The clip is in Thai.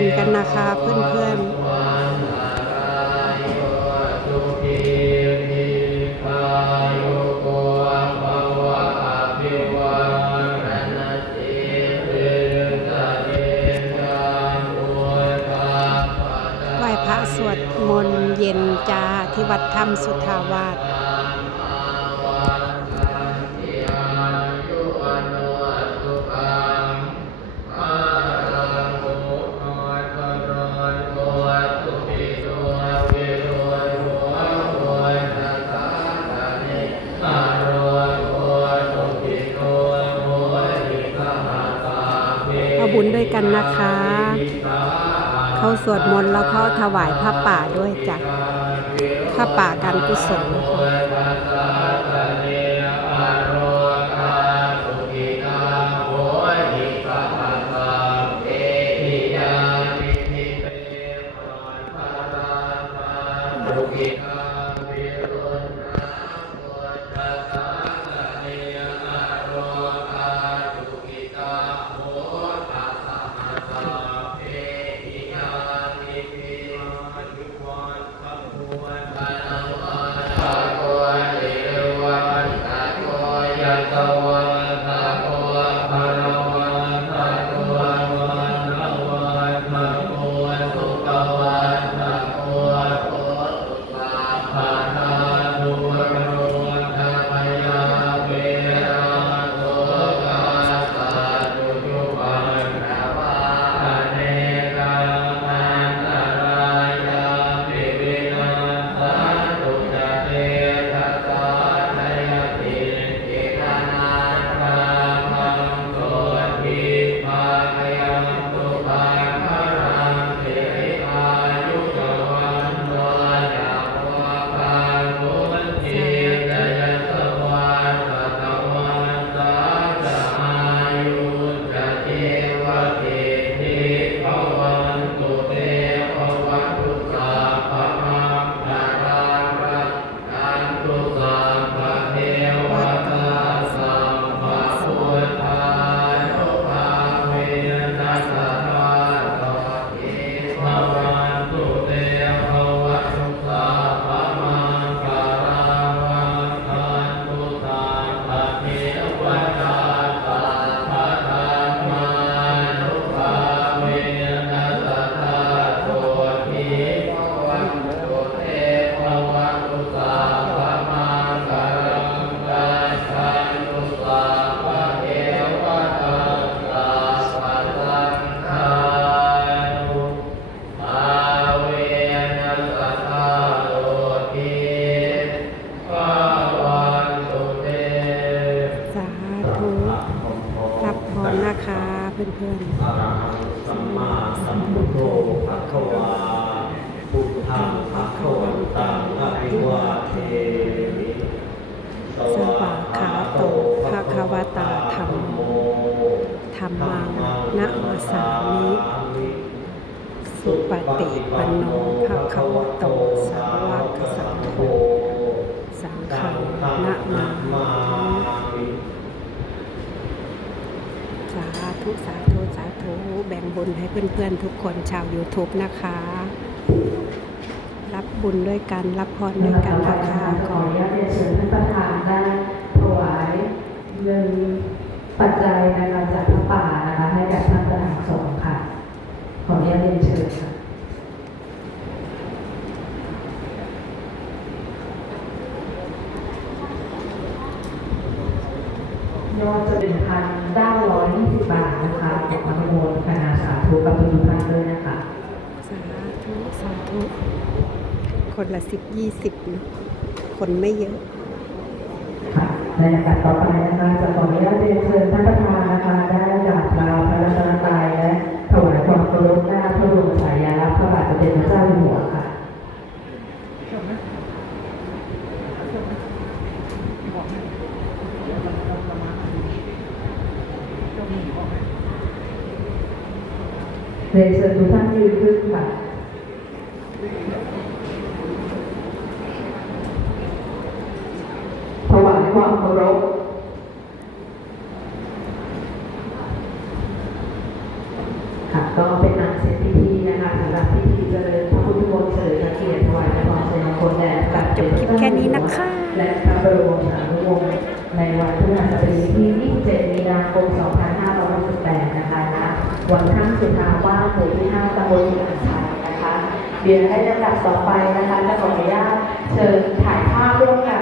รกันนะคะเพื่อนๆไหว้พระสวดมนต์เย็นจ้าที่วัดธรรมสุทธาวาสเอาบุญด้วยกันนะคะเขาสวดมนต์แล้วเขาถวายผ้าป่าด้วยจ้ะผ้าป่าการกุศลรับพรนะคะเพื่อนๆสัมมาสัมพุทโธภควาพุทธังภควันตังอะภิวาเทมิสวากขาโตภควตาธัมโมธัมมังนะมัสสามิสุปฏิปันโนภควโตสาวกสังโฆสังฆังนะมามิสาธุสาธุสาธุแบ่งบุญให้เพื่อนๆทุกคนชาว YouTube นะคะรับบุญด้วยกันรับพรด้วยกันนะคะขออนุญาตเรียนเชิญท่านประธานได้ถวายเงินปัจจัยนะคะจากพระป่านะคะให้กับท่านประธานสงฆ์ค่ะขออนุญาตเรียนเชิญค่ะยอดจะ1,920 บาทนะคะขออนุโมทนาสาธุกับทุกท่านด้วยนะคะสาธุสาธุคนละ10-20นะคนไม่เยอะค่ะในโอกาสต่อไปนะคะจะขออนุญาตเรียนเชิญท่านประธานนะคะได้กราบลาพระรัตนตรัยและถวายความเคารพหน้าพระบรมฉายาลักษณ์พระบาทสมเด็จพระเจ้าอยู่หัวค่ะเรียนเชิญทุกท่านยืนขึ้นค่ะถวายความเคารพค่ะก็เป็นอันเสร็จพิธี ค่ะ และพระบรมสารีวงศ์ในวันพฤหัสบดีที่ 27 มีนาคม 2568 นะคะณวัดถ้ำสุทาวาสหมู่ที่ 5 ตำบลหนองชัยนะคะ เดี๋ยวให้ลำดับต่อไปนะคะจะขออนุญาตเชิญถ่ายภาพร่วมกัน